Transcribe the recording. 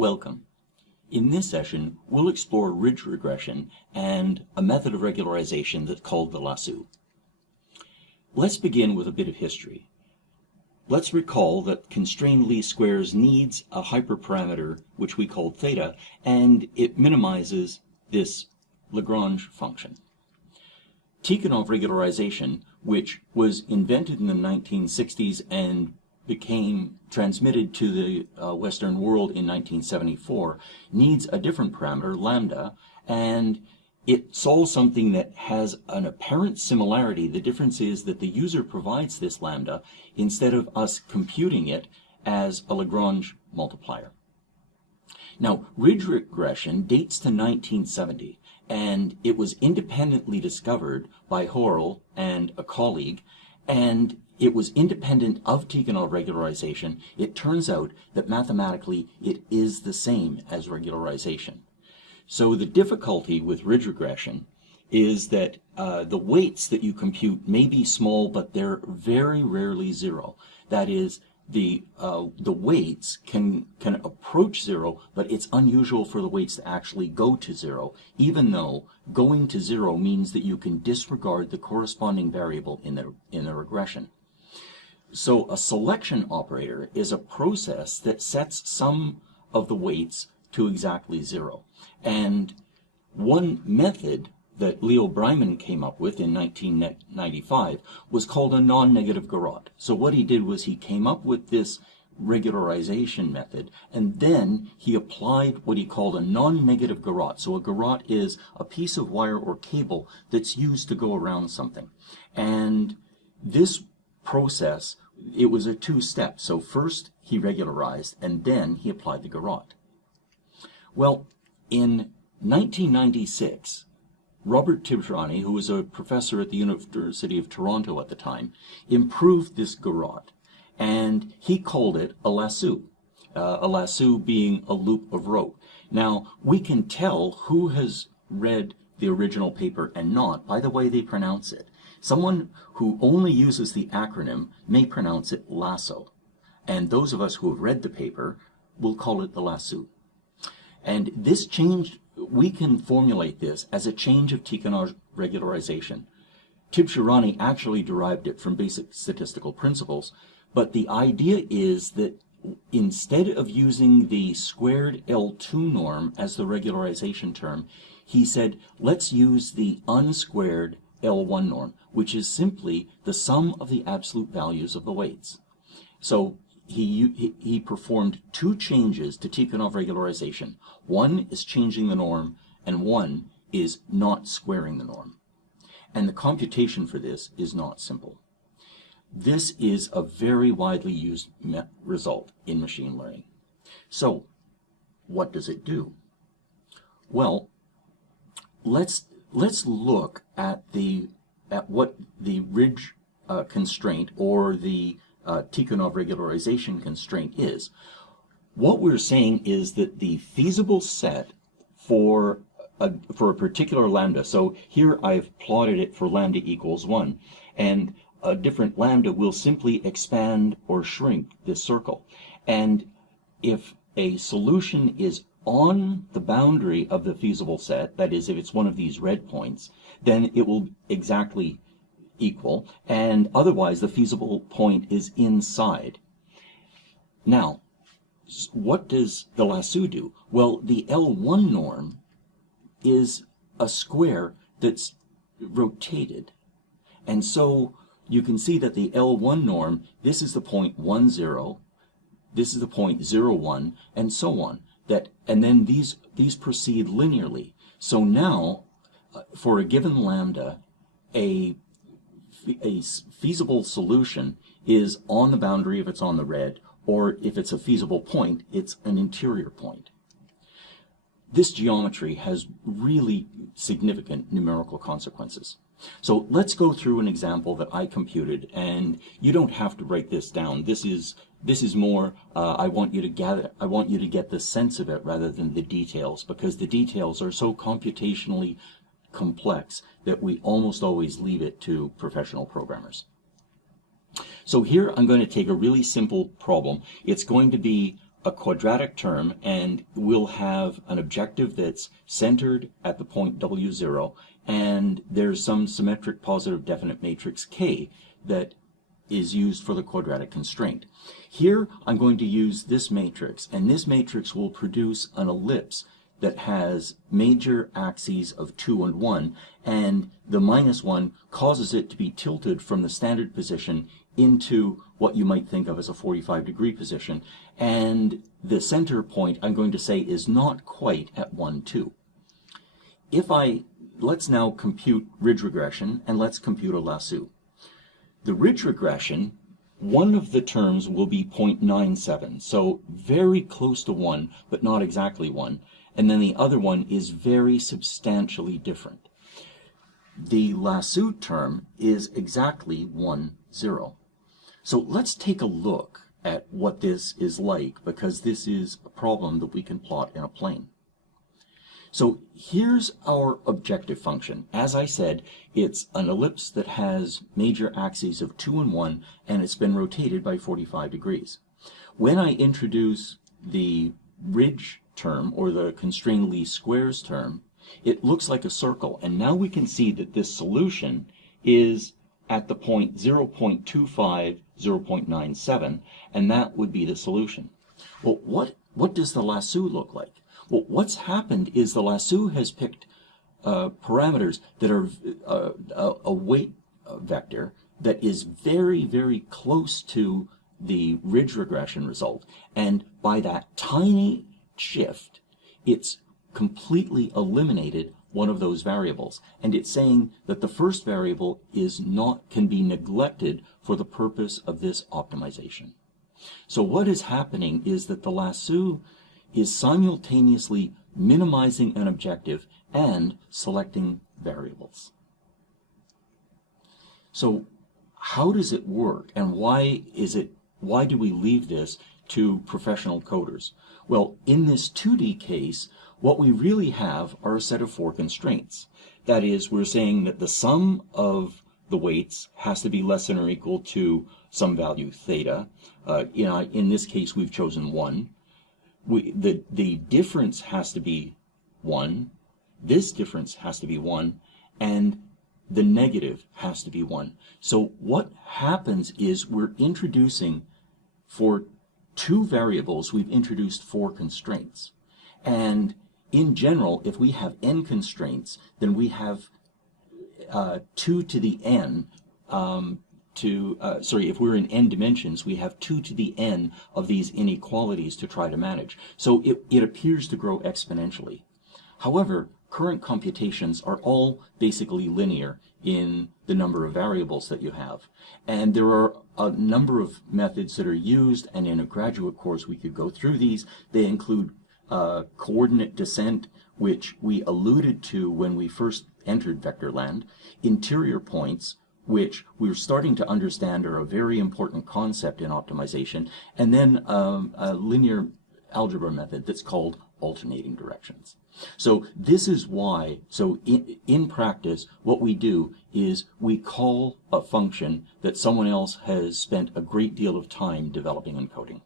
Welcome. In this session, we'll explore ridge regression and a method of regularization that's called the Lasso. Let's begin with a bit of history. Let's recall that constrained least squares needs a hyperparameter which we call theta, and it minimizes this Lagrange function. Tikhonov regularization, which was invented in the 1960s and became transmitted to the Western world in 1974, needs a different parameter, lambda, and it solves something that has an apparent similarity. The difference is that the user provides this lambda instead of us computing it as a Lagrange multiplier. Now, ridge regression dates to 1970, and it was independently discovered by Horrell and a colleague, and it was independent of Tikhonov regularization. It turns out that mathematically it is the same as regularization. So the difficulty with ridge regression is that the weights that you compute may be small, but they're very rarely zero. That is, the weights can approach zero, but it's unusual for the weights to actually go to zero, even though going to zero means that you can disregard the corresponding variable in the regression. So a selection operator is a process that sets some of the weights to exactly zero. And one method that Leo Breiman came up with in 1995 was called a non-negative garrote. So what he did was he came up with this regularization method, and then he applied what he called a non-negative garrote. So a garrote is a piece of wire or cable that's used to go around something. And this process, it was a two-step. So first he regularized, and then he applied the garrote. Well, in 1996, Robert Tikhonov, who was a professor at the University of Toronto at the time, improved this garrote, and he called it a lasso being a loop of rope. Now, we can tell who has read the original paper and not by the way they pronounce it. Someone who only uses the acronym may pronounce it lasso, and those of us who have read the paper will call it the lasso. And this change, we can formulate this as a change of Tikhonov regularization. Tikhonov actually derived it from basic statistical principles, but the idea is that instead of using the squared L2 norm as the regularization term, he said, let's use the unsquared L1 norm, which is simply the sum of the absolute values of the weights. So he performed two changes to Tikhonov regularization. One is changing the norm, and one is not squaring the norm. And the computation for this is not simple. This is a very widely used result in machine learning. So, what does it do? Well, let's look at what the ridge constraint or the Tikhonov regularization constraint is. What we're saying is that the feasible set for a particular lambda, so here I've plotted it for lambda equals 1, and a different lambda will simply expand or shrink this circle. And if a solution is on the boundary of the feasible set, that is, if it's one of these red points, then it will exactly equal, and otherwise the feasible point is inside. Now, what does the lasso do? Well, the L1 norm is a square that's rotated, and so you can see that the L1 norm, this is the point 1, 0, this is the point 0, 1, and so on. And then these proceed linearly. So now, for a given lambda, a feasible solution is on the boundary if it's on the red, or if it's a feasible point, it's an interior point. This geometry has really significant numerical consequences. So let's go through an example that I computed, and you don't have to write this down. This is more, I want you to get the sense of it rather than the details, because the details are so computationally complex that we almost always leave it to professional programmers. So here I'm going to take a really simple problem. It's going to be a quadratic term, and we'll have an objective that's centered at the point W0, and there's some symmetric positive definite matrix K that is used for the quadratic constraint. Here I'm going to use this matrix, and this matrix will produce an ellipse that has major axes of 2 and 1, and the -1 causes it to be tilted from the standard position into what you might think of as a 45-degree position, and the center point I'm going to say is not quite at 1, 2. Let's now compute ridge regression, and let's compute a lasso. The ridge regression, one of the terms will be 0.97, so very close to 1, but not exactly 1, and then the other one is very substantially different. The lasso term is exactly 1, 0. So let's take a look at what this is like, because this is a problem that we can plot in a plane. So here's our objective function. As I said, it's an ellipse that has major axes of 2 and 1, and it's been rotated by 45 degrees. When I introduce the ridge term, or the constrained least squares term, it looks like a circle, and now we can see that this solution is at the point 0.25, 0.97, and that would be the solution. Well, what does the lasso look like? Well, what's happened is the lasso has picked parameters that are a weight vector that is very, very close to the ridge regression result. And by that tiny shift, it's completely eliminated one of those variables. And it's saying that the first variable can be neglected for the purpose of this optimization. So what is happening is that the lasso is simultaneously minimizing an objective and selecting variables. So how does it work, and why do we leave this to professional coders? Well, in this 2D case, what we really have are a set of 4 constraints. That is, we're saying that the sum of the weights has to be less than or equal to some value theta. In this case, we've chosen 1. The difference has to be 1, this difference has to be 1, and the negative has to be 1. So what happens is we're introducing, for 2 variables, we've introduced 4 constraints. And in general, if we have n constraints, then we have 2 to the n if we're in n dimensions, we have 2 to the n of these inequalities to try to manage. So it appears to grow exponentially. However, current computations are all basically linear in the number of variables that you have. And there are a number of methods that are used, and in a graduate course we could go through these. They include coordinate descent, which we alluded to when we first entered vector land, interior points, which we're starting to understand are a very important concept in optimization, and then a linear algebra method that's called alternating directions. So this is why, in practice, what we do is we call a function that someone else has spent a great deal of time developing and coding.